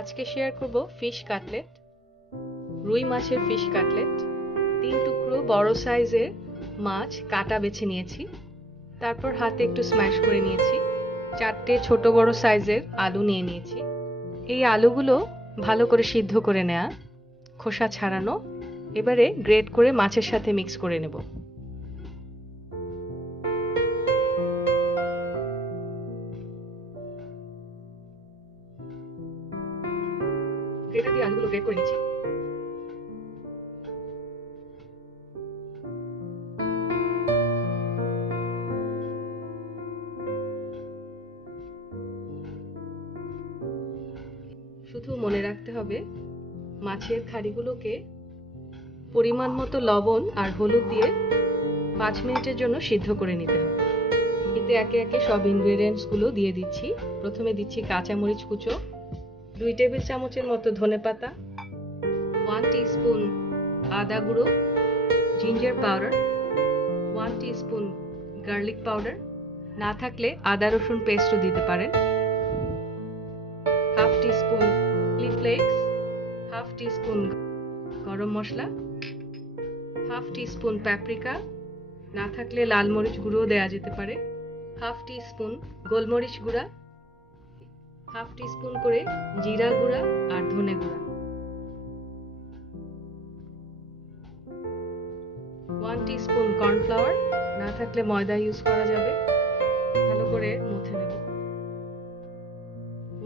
আজকে শেয়ার করব fish cutlet, রুই মাছের ফিশ কাটলেট। 3 টুকরো বড় সাইজের মাছ কাটা বেছে নিয়েছি, তারপর হাতে একটু স্ম্যাশ করে নিয়েছি। 4টে ছোট বড় সাইজের আলু নিয়ে নিয়েছি। এই আলুগুলো ভালো করে সিদ্ধ করে নেওয়া, খোসা ছাড়ানো। এবারে গ্রেট করে মাছের সাথে মিক্স করে নেব। গ্রেটার দিয়ে আলুগুলো গ্রেট করে নিচ্ছি। শুধু মনে রাখতে হবে মাছের খাড়িগুলোকে পরিমাণ মতো লবণ আর হলুদ দিয়ে 5 মিনিটের জন্য সিদ্ধ করে নিতে হবে। এতে একে একে সব ইনগ্রেডিয়েন্টস গুলো দিয়ে দিচ্ছি। প্রথমে দিচ্ছি কাঁচামরিচ কুচো, 2 টেবিল চামচের মতো ধনেপাতা, 1 টিস্পুন আদা গুঁড়ো, ginger powder, 1 teaspoon garlic powder, না থাকলে আদা রসুন পেস্টও দিতে পারেন, 1/2 টিস্পুন চিলি ফ্লেক্স, 1/2 টিস্পুন গরম মশলা, 1/2 টিস্পুন পাপরিকা, না থাকলে লাল মরিচ গুঁড়ো দেওয়া যেতে পারে, 1/2 টিস্পুন গোলমরিচ গুঁড়া, 1/2 টিস্পুন করে জিরা গুঁড়া আর ধনে গুঁড়া, 1 টিস্পুন কর্নফ্লাওয়ার, না থাকলে ময়দা ইউজ করা যাবে। ভালো করে মুছে নেব।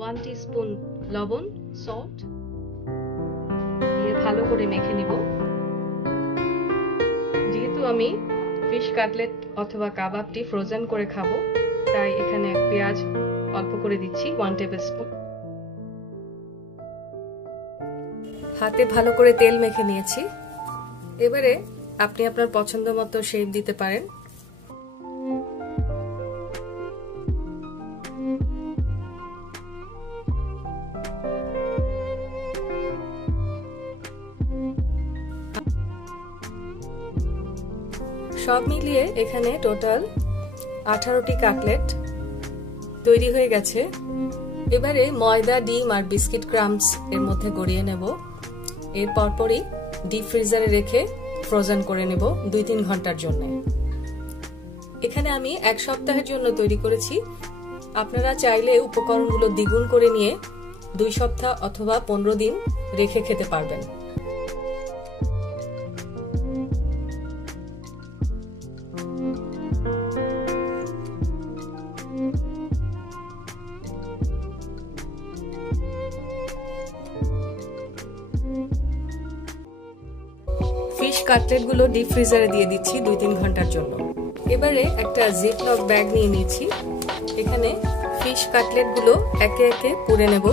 1 টিস্পুন লবণ, সল্ট দিয়ে ভালো করে মেখে নিব। যেহেতু আমি ফিশ কাটলেট অথবা কাবাবটি ফ্রোজেন করে খাবো, তাই এখানে পেঁয়াজ অল্প করে দিচ্ছি, 1 টেবিলস্পুন। হাতে ভালো করে তেল মেখে নিয়েছি। এবারে আপনি আপনার পছন্দ মতো শেপ দিতে পারেন। সব মিলিয়ে এখানে টোটাল 18টি কাটলেট তৈরি হয়ে গেছে। এবারে ময়দা, ডিম আর বিস্কিট ক্রাম্বস এর মধ্যে গড়িয়ে নেব। এর পরপরই ডিপ ফ্রিজারে রেখে ফ্রোজেন করে নেব 2-3 ঘন্টার জন্য। এখানে আমি 1 সপ্তাহের জন্য তৈরি করেছি। আপনারা চাইলে উপকরণগুলো দ্বিগুণ করে নিয়ে 2 সপ্তাহ অথবা 15 দিন রেখে খেতে পারবেন। ফিশ কাটলেটগুলো ডিপ ফ্রিজারে দিয়ে দিচ্ছি 2-3 ঘন্টার জন্য। এবারে একটা জিপলক ব্যাগ নিয়ে নিয়েছি। এখানে ফিশ কাটলেটগুলো একে একে পুড়ে নেব।